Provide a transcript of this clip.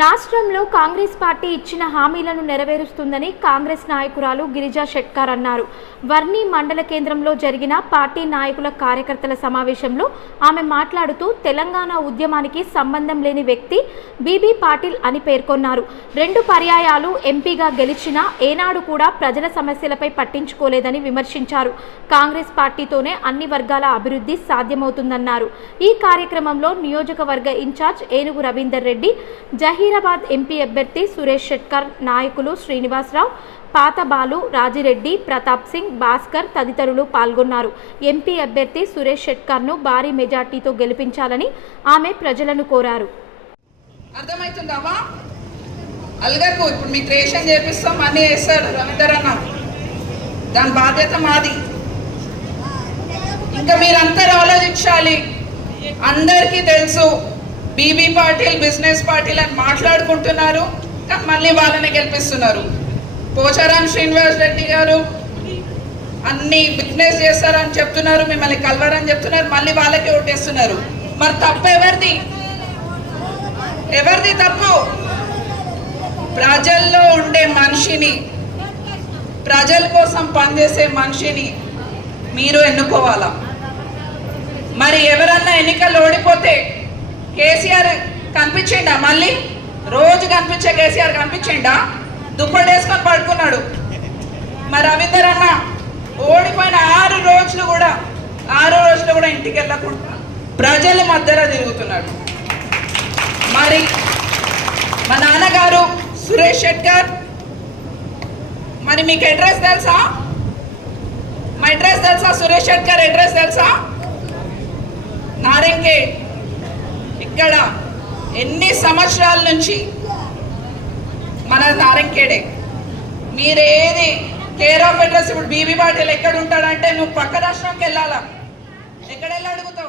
రాష్ట్రంలో కాంగ్రెస్ పార్టీ ఇచ్చిన హామీలను నెరవేరుస్తుందని కాంగ్రెస్ నాయకురాలు గిరిజా షెట్కార్ అన్నారు. వర్ని మండల కేంద్రంలో జరిగిన పార్టీ నాయకుల కార్యకర్తల సమావేశంలో ఆమె మాట్లాడుతూ తెలంగాణ ఉద్యమానికి సంబంధం లేని వ్యక్తి బీబీ పాటిల్ అని పేర్కొన్నారు. 2 పర్యాయాలు ఎంపీగా గెలిచినా ఏనాడు కూడా ప్రజల సమస్యలపై పట్టించుకోలేదని విమర్శించారు. కాంగ్రెస్ పార్టీతోనే అన్ని వర్గాల అభివృద్ధి సాధ్యమవుతుందన్నారు. ఈ కార్యక్రమంలో నియోజకవర్గ ఇన్ఛార్జ్ ఏనుగు రవీందర్ రెడ్డి, జహీరాబాద్ ఎంపీ అభ్యర్థి సురేష్ షెట్కార్, నాయకులు శ్రీనివాసరావు, పాతబాలు, రాజిరెడ్డి, ప్రతాప్ సింగ్, భాస్కర్ తదితరులు పాల్గొన్నారు. ఎంపీ అభ్యర్థి సురేష్ షెట్కార్ను భారీ మెజార్టీతో గెలిపించాలని ఆమె ప్రజలను కోరారు. అర్థమవుతుందావా? అల్గకు ఇప్పుడు మీకు రేషన్ చేపిస్తాం, అన్నీ చేస్తారు రవీందర్ అన్న, దాని బాధ్యత మాది. ఇంకా మీరందరూ ఆలోచించాలి. అందరికీ తెలుసు బీబీ పాటిల్ బిజినెస్ పాటిల్ అని మాట్లాడుకుంటున్నారు, కానీ మళ్ళీ వాళ్ళని గెలిపిస్తున్నారు. పోచారం శ్రీనివాస్ రెడ్డి గారు అన్ని బిజినెస్ చేస్తారని చెప్తున్నారు, మిమ్మల్ని కలవరని చెప్తున్నారు, మళ్ళీ వాళ్ళకి ఓటేస్తున్నారు. మరి తప్పు ఎవరిది? తప్పు? ప్రజల్లో ఉండే మనిషిని, ప్రజల కోసం పనిచేసే మనిషిని మీరు ఎన్నుకోవాలా. మరి ఎవరన్నా ఎన్నికలు ఓడిపోతే కేసీఆర్ కనిపించిండా? మళ్ళీ రోజు కనిపించే కేసీఆర్ కనిపించిండా? దుప్పటి వేసుకొని పడుకున్నాడు. మరి రవీందర్ అన్న ఓడిపోయిన 6 రోజులు కూడా ఇంటికి వెళ్ళకుండా ప్రజల మధ్యలో తిరుగుతున్నాడు. మరి మా నాన్నగారు సురేష్ షెట్కార్, మరి మీకు అడ్రస్ తెలుసా? మా అడ్రస్ తెలుసా? సురేష్ షెట్కార్ అడ్రస్ తెలుసా? నారెంకే. ఇక్కడ ఎన్ని సంవత్సరాల నుంచి మన నారంకేడే. మీరేది కేర్ ఆఫ్ అడ్రస్. ఇప్పుడు బీబీ పాటిల్ ఎక్కడ ఉంటాడంటే నువ్వు పక్క రాష్ట్రంకి వెళ్ళాలా, ఎక్కడ వెళ్ళి అడుగుతావు?